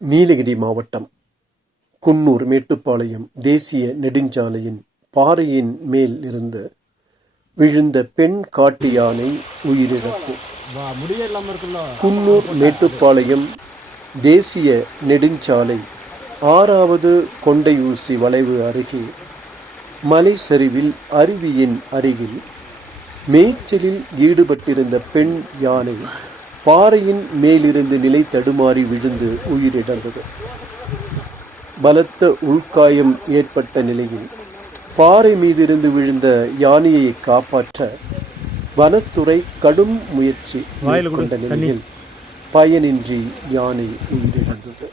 நீலகிரி மாவட்டம் குன்னூர் மேட்டுப்பாளையம் தேசிய நெடுஞ்சாலையின் பாறையின் மேல் இருந்து விழுந்த பெண் காட்டு யானை உயிரிழப்பு. குன்னூர் மேட்டுப்பாளையம் தேசிய நெடுஞ்சாலை ஆறாவது கொண்டையூசி வளைவு அருகே மலை சரிவில் அருவியின் அருகில் மேய்ச்சலில் ஈடுபட்டிருந்த பெண் யானை பாறையின் மேலிருந்து நிலை தடுமாறி விழுந்து உயிரிழந்தது பலத்த உள்காயம் ஏற்பட்ட நிலையில் பாறை மீதிருந்து விழுந்த யானையை காப்பாற்ற வனத்துறை கடும் முயற்சி மேற்கொண்ட. நிலையில் பயனின்றி யானை உயிரிழந்தது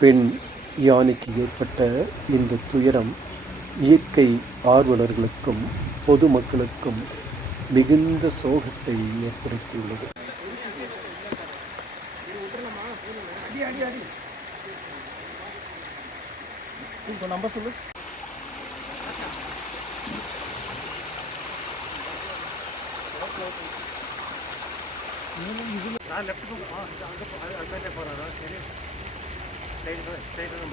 பெண் யானைக்கு ஏற்பட்ட இந்த துயரம் இயற்கை ஆர்வலர்களுக்கும் பொதுமக்களுக்கும் மிகுந்த சோகத்தை ஏற்படுத்தியுள்ளது. இப்போ நம்பர் நான் லெஃப்ட் அங்கே அங்கே போகிறாரா சரி. சைடு சைடு தான்